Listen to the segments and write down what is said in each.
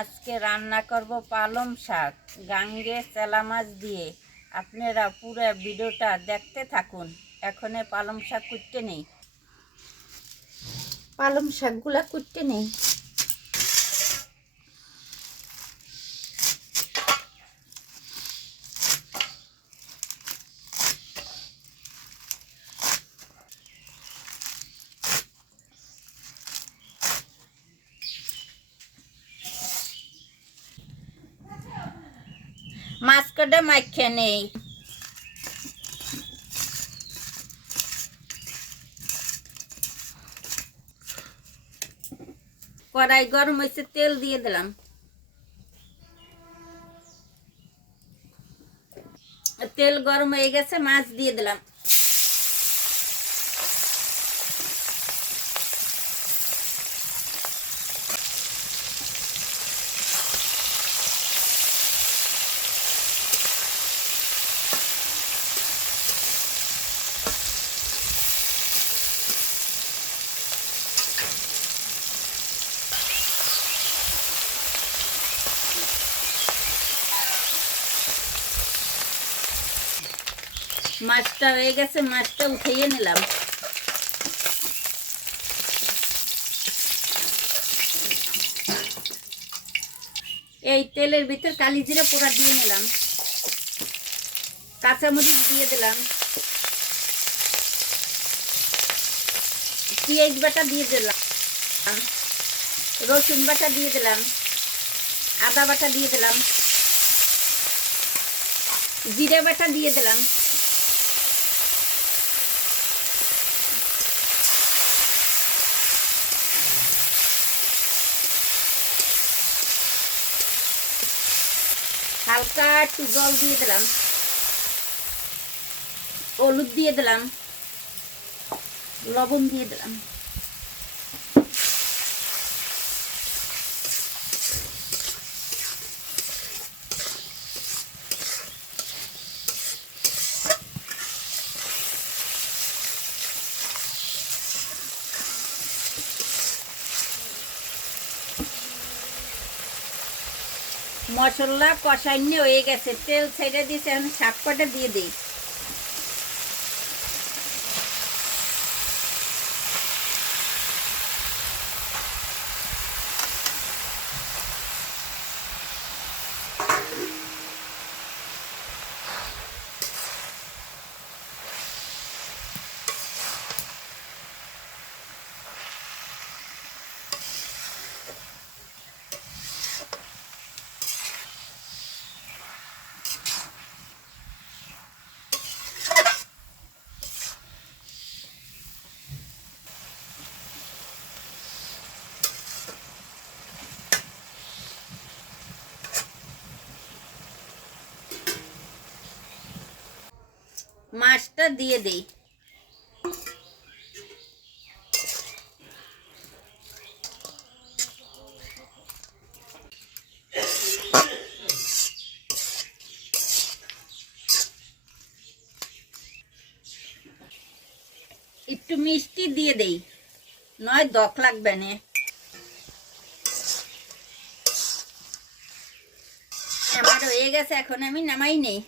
আজকে রান্না করব পালং শাক গাঙ্গে চেলা মাছ দিয়ে। আপনারা পুরো ভিডিওটা দেখতে থাকুন। এখনে পালং শাক কুটতে নেই, পালং শাকগুলা কুটতে নেই। মাছ কাটা মাইখে নেই। কড়াই গরম হয়েছে, তেল দিয়ে দিলাম। তেল গরম হয়ে গেছে, মাছ দিয়ে দিলাম। মাছটা হয়ে গেছে, মাছটা উঠিয়ে নিলাম। এই তেলের ভিতর কালি জিরা পোড়া দিয়ে নিলাম, কাঁচামরিচ দিয়ে দিলাম, পেঁয়াজ বাটা দিয়ে দিলাম, রসুন বাটা দিয়ে দিলাম, আদা বাটা দিয়ে দিলাম, জিরে বাটা দিয়ে দিলাম। হালকা একটু জল দিয়ে দিলাম, হলুদ দিয়ে দিলাম, লবণ দিয়ে দিলাম। মশলা কষাইনে হয়ে গেছে, তেল ছেড়ে দিয়েছে, এখন শাক কটা দিয়ে দিই। মাছটা দিয়ে দেই। একটু মিষ্টি দিয়ে দেই, নয় দক লাগবে না। আমার হয়ে গেছে, এখন আমি নামাই নেই।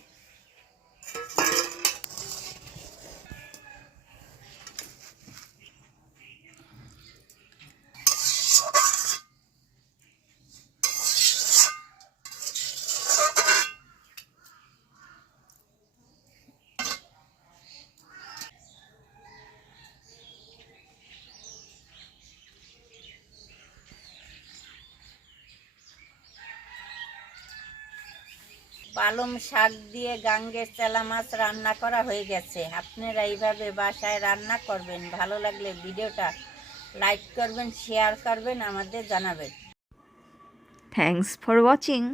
পালং শাক দিয়ে গাঙ্গের চেলা মাছ রান্না করা হয়ে গেছে। আপনারা এইভাবে বাসায় রান্না করবেন। ভালো লাগলে ভিডিওটা লাইক করবেন, শেয়ার করবেন, আমাদের জানাবেন। Thanks for watching.